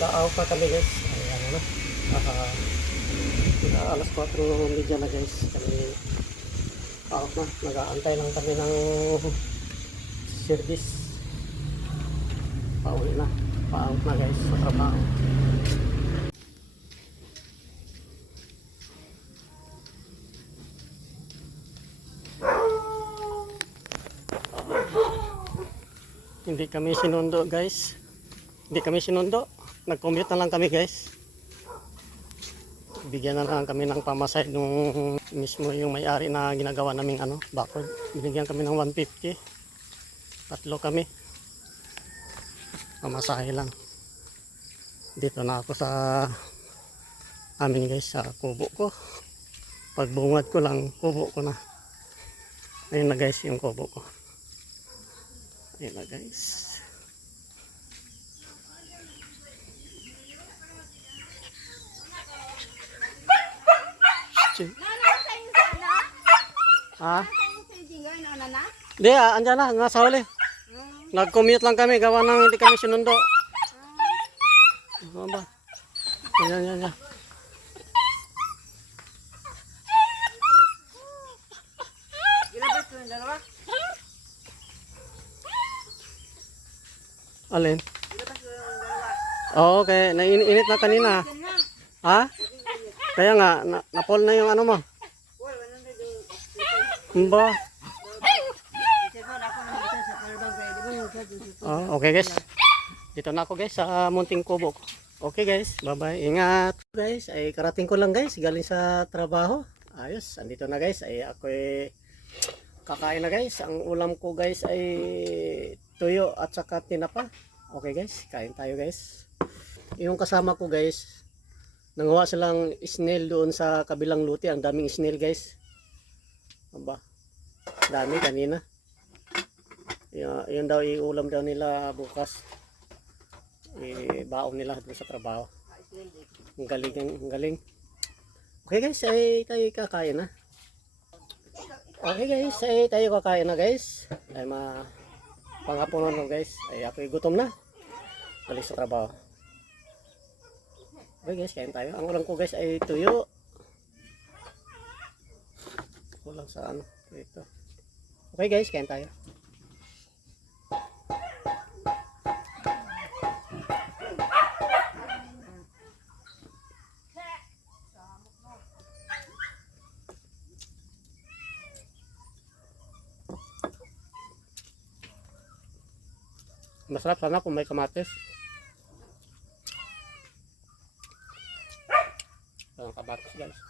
Mag-out pa kami guys. Ayan ano. Alas 4:30 na guys. Kami out na. Nag-aantay lang kami ng service. Pauwi na. Pa-out na guys sa trabaho. Hindi kami sinundo guys. Hindi kami sinundo. Nag-commute na lang kami guys. Bigyan na lang kami ng pamasahe nung mismo yung may-ari na ginagawa naming backward. Binigyan kami ng 150. Tatlo kami. Pamasahe lang. Dito na ako sa amin guys, sa kubo ko. Pagbungad ko lang, kubo ko na. Ayun na guys yung kubo ko. Ayun na guys. Ha? Di, andyan na, nasa huli. Nag-commute lang kami, gawa nang hindi kami sinundo. Ano ba? Yan. Gilabas ko yung dalawa? Alin? Gilabas ko yung dalawa? Oo, okay. Nainit na kanina. Ha? Kaya nga, na-fall na yung ano mo. Uy, wala na yung... Ba? Siguro ako na isa sa kalabang kaya di ba yung sa dito? Oh, okay guys. Dito na ako guys sa munting kubo ko. Okay guys, bye-bye. Ingat. Guys, ay karating ko lang guys galing sa trabaho. Ayos, andito na guys. Ay ako kakain na guys. Ang ulam ko guys ay tuyo at saka tinapa. Okay guys, kain tayo guys. Yung kasama ko guys, nanguha silang snail doon sa kabilang luti. Ang daming snail guys. Aba, dami kanina. Yun daw iulam daw nila bukas. Baon nila doon sa trabaho. Ang galing. Okay guys, ay tayo kakain na. Okay guys, ay tayo kakain na guys. Ay panghapunan na guys. Ay ako'y gutom na. Balik sa trabaho. Okay guys, kain tayo. Ang ulam ko guys ay tuyo. Kulang sa ito. Okay guys, kain tayo. Masarap sana kung may kamatis. Kamatis guys.